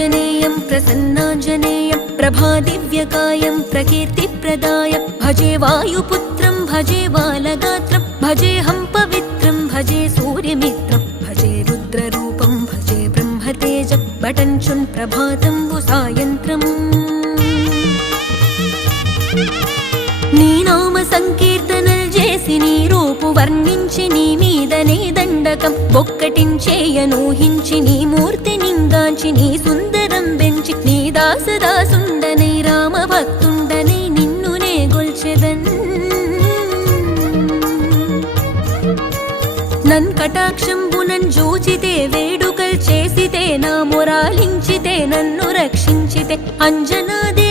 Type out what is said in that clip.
प्रसन्नाञ्जनेयं प्रसन्नाञ्जनेयं प्रभादिव्यकायं प्रकीर्तिप्रदाय भजे वायुपुत्रं भजे बालगात्रं भजेऽहं पवित्रं भजे सूर्यमित्रं भजे रुद्ररूपं भजे ब्रह्मतेजं बटञ्चुन् प्रभातं सायन्त्रम् నీ నామ సంకీర్తనలు చేసి నీ రూపు వర్ణించి నీ మీదనే దండకం ఒక్కటించేయనూహించి నీ మూర్తి నింగాంచి నీ సుందరం పెంచి నీ దాసదాసుండనై రామ భక్తుండనై నిన్నునే గొల్చెదన్ నన్ కటాక్షంబునన్ జూచితే వేడుకల్ చేసితే నా మొరాలించితే నన్ను రక్షించితే అంజనాదే